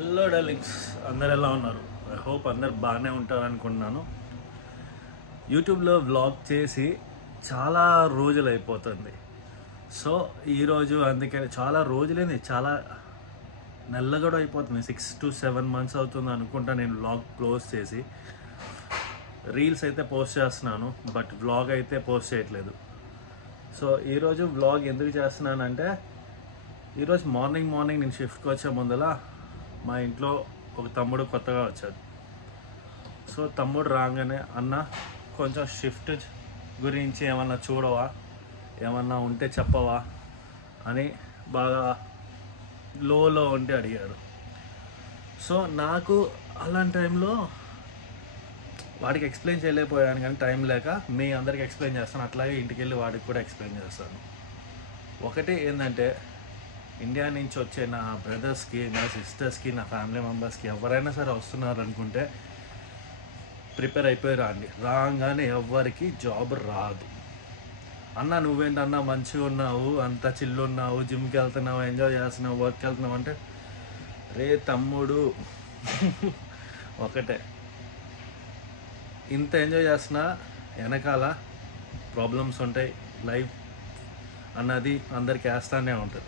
Hello darlings, అందరు ఎలా ఉన్నారు? ఐ హోప్ అందరు బాగానే ఉంటారు అనుకుంటున్నాను. యూట్యూబ్లో వ్లాగ్ చేసి చాలా రోజులు అయిపోతుంది. సో ఈరోజు అందుకని చాలా రోజులేంది, చాలా నెలలు కూడా అయిపోతుంది. 6 to 7 months అవుతుంది అనుకుంటా నేను వ్లాగ్ క్లోజ్ చేసి. రీల్స్ అయితే పోస్ట్ చేస్తున్నాను, బట్ వ్లాగ్ అయితే పోస్ట్ చేయట్లేదు. సో ఈరోజు వ్లాగ్ ఎందుకు చేస్తున్నానంటే, ఈరోజు మార్నింగ్ నేను షిఫ్ట్కి వచ్చే ముందల మా ఇంట్లో ఒక తమ్ముడు కొత్తగా వచ్చాడు. సో తమ్ముడు రాగానే, అన్న కొంచెం షిఫ్ట్ గురించి ఏమన్నా చూడవా, ఏమన్నా ఉంటే చెప్పవా అని బాగా లోలో ఉంటే అడిగాడు. సో నాకు అలాంటి టైంలో వాడికి ఎక్స్ప్లెయిన్ చేయలేకపోయాను, కానీ టైం లేక మీ అందరికి ఎక్స్ప్లెయిన్ చేస్తాను. అట్లాగే ఇంటికి వెళ్ళి వాడికి కూడా ఎక్స్ప్లెయిన్ చేస్తాను. ఒకటి ఏంటంటే, ఇండియా నుంచి వచ్చే నా బ్రదర్స్కి, నా సిస్టర్స్కి, నా ఫ్యామిలీ మెంబర్స్కి ఎవరైనా సరే వస్తున్నారు అనుకుంటే ప్రిపేర్ అయిపోయి రండి. రాగానే ఎవ్వరికి జాబ్ రాదు. అన్న నువ్వేంటన్నా మంచిగా ఉన్నావు, అంత చిల్లు ఉన్నావు, జిమ్కి వెళ్తున్నావు, ఎంజాయ్ చేస్తున్నావు, వర్క్కి వెళ్తున్నావు అంటే, రే తమ్ముడు ఒకటే, ఇంత ఎంజాయ్ చేస్తున్నా వెనకాల ప్రాబ్లమ్స్ ఉంటాయి. లైఫ్ అన్నది అందరికి వేస్తానే ఉంటుంది.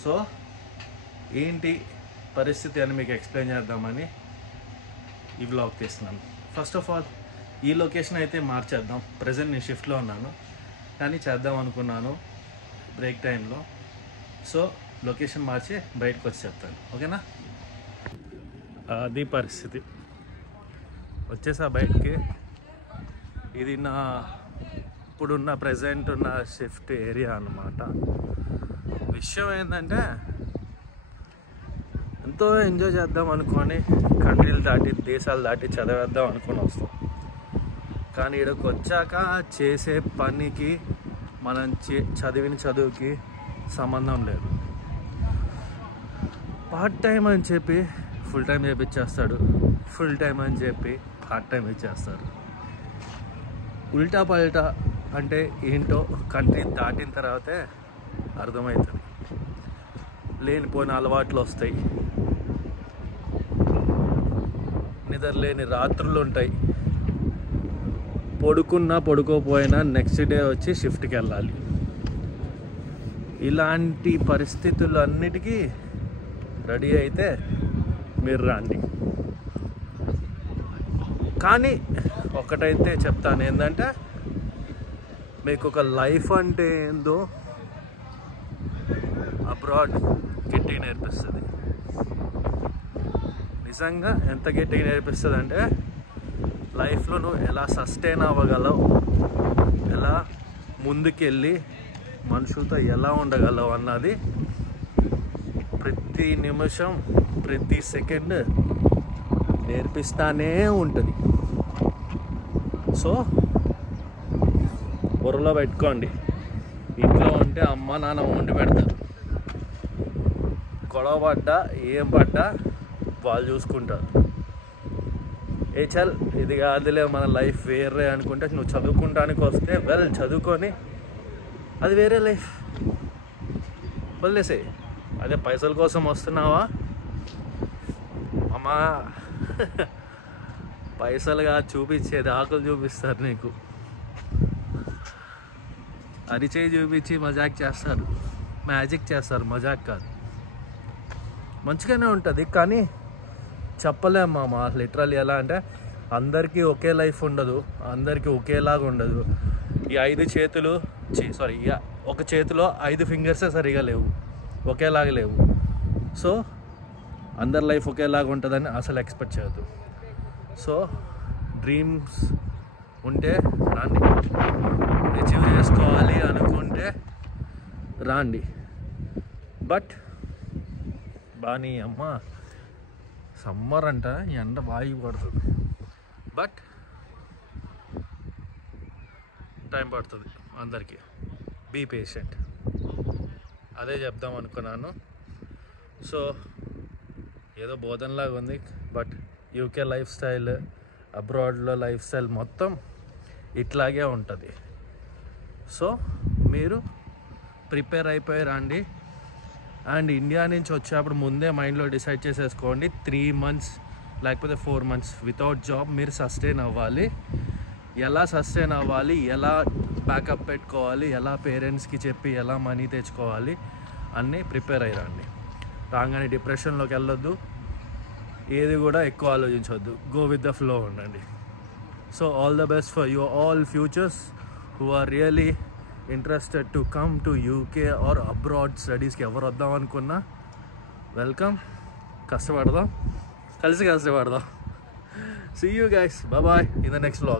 సో ఏంటి పరిస్థితి అని మీకు ఎక్స్ప్లెయిన్ చేద్దామని ఈ వ్లాగ్ తీస్తున్నాను. ఫస్ట్ ఆఫ్ ఆల్ ఈ లొకేషన్ అయితే మార్చేద్దాం. ప్రజెంట్ నేను షిఫ్ట్లో ఉన్నాను, కానీ చేద్దాం అనుకున్నాను బ్రేక్ టైంలో. సో లొకేషన్ మార్చి బయటకు వచ్చి చెప్తాను, ఓకేనా? అది పరిస్థితి. వచ్చేసా బయటికి. ఇది నా ఇప్పుడున్న ప్రజెంట్ ఉన్న షిఫ్ట్ ఏరియా అన్నమాట. విషయం ఏంటంటే, ఎంతో ఎంజాయ్ చేద్దాం అనుకొని కంట్రీలు దాటి, దేశాలు దాటి చదివేద్దాం అనుకొని వస్తాం. కానీ ఇక్కడికి వచ్చాక చేసే పనికి మనం చదివిన చదువుకి సంబంధం లేదు. పార్ట్ టైం అని చెప్పి ఫుల్ టైం చేపించేస్తాడు, ఫుల్ టైం అని చెప్పి పార్ట్ టైం ఇచ్చేస్తారు. ఉల్టా పల్టా అంటే ఏంటో కంట్రీ దాటిన తర్వాతే అర్థమవుతుంది. లేనిపోయిన అలవాట్లు వస్తాయి, నిద్రలేని రాత్రులు ఉంటాయి, పడుకోపోయినా నెక్స్ట్ డే వచ్చి షిఫ్ట్కి వెళ్ళాలి. ఇలాంటి పరిస్థితులు అన్నిటికీ రెడీ అయితే మీరు రండి. కానీ ఒకటైతే చెప్తాను, ఏంటంటే మీకు ఒక లైఫ్ అంటే ఏందో అబ్రాడ్ గట్టిగా నేర్పిస్తుంది. నిజంగా ఎంత గట్టిగా నేర్పిస్తుంది అంటే, లైఫ్లో నువ్వు ఎలా సస్టైన్ అవ్వగలవు, ఎలా ముందుకెళ్ళి మనుషులతో ఎలా ఉండగలవు అన్నది ప్రతి నిమిషం, ప్రతి సెకండ్ నేర్పిస్తానే ఉంటుంది. సో బుర్రలో పెట్టుకోండి. ఇంట్లో ఉంటే అమ్మ నాన్న వండి పెడతారు, గొడవ పడ్డా ఏం పడ్డా వాళ్ళు చూసుకుంటారు. చల్ ఇది కాదులే మన లైఫ్ వేరే అనుకుంటే, నువ్వు చదువుకుంటానికి వస్తే చదువుకొని అది వేరే లైఫ్ వదిలేసే. అదే పైసల కోసం వస్తున్నావా అమ్మా, పైసలుగా చూపించేది ఆకులు చూపిస్తారు నీకు, అరిచేయి చూపించి మజాక్ చేస్తారు, మ్యాజిక్ చేస్తారు, మజాక్ కాదు. మంచిగానే ఉంటుంది, కానీ చెప్పలేము మామ. లిటరల్లీ ఎలా అంటే, అందరికీ ఒకే లైఫ్ ఉండదు, అందరికీ ఒకేలాగా ఉండదు. ఈ 5 చేతులు ఒక చేతిలో 5 ఫింగర్సే సరిగా లేవు, ఒకేలాగా లేవు. సో అందరి లైఫ్ ఒకేలాగా ఉంటుందని అసలు ఎక్స్పెక్ట్ చేయొద్దు. సో డ్రీమ్స్ ఉంటే రాండి, అచీవ్ చేసుకోవాలి అనుకుంటే రాండి. బట్ బానీ అమ్మ సమ్మర్ అంట, ఎండ బాగా పడుతుంది, బట్ టైం పడుతుంది అందరికీ. బీ పేషెంట్, అదే చెప్దాం అనుకున్నాను. సో ఏదో బోధనలాగా ఉంది, బట్ యూకే లైఫ్ స్టైల్, అబ్రాడ్లో లైఫ్ స్టైల్ మొత్తం ఇట్లాగే ఉంటుంది. సో మీరు ప్రిపేర్ అయిపోయి రండి. అండ్ ఇండియా నుంచి వచ్చేప్పుడు ముందే మైండ్లో డిసైడ్ చేసేసుకోండి 3 months లేకపోతే 4 months వితౌట్ జాబ్ మీరు సస్టైన్ అవ్వాలి. ఎలా సస్టైన్ అవ్వాలి, ఎలా బ్యాకప్ పెట్టుకోవాలి, ఎలా పేరెంట్స్కి చెప్పి ఎలా మనీ తెచ్చుకోవాలి అన్నీ ప్రిపేర్ అయ్యారండి. రాగానే డిప్రెషన్లోకి వెళ్ళొద్దు, ఏది కూడా ఎక్కువ ఆలోచించవద్దు, గో విత్ ద ఫ్లో ఉండండి. So all the best for your all futures who are really interested to come to UK or abroad స్టడీస్కి. ఎవరు వద్దాం అనుకున్నా వెల్కమ్. కష్టపడదాం, కలిసి కష్టపడదాం. See you guys, bye bye in the next vlog.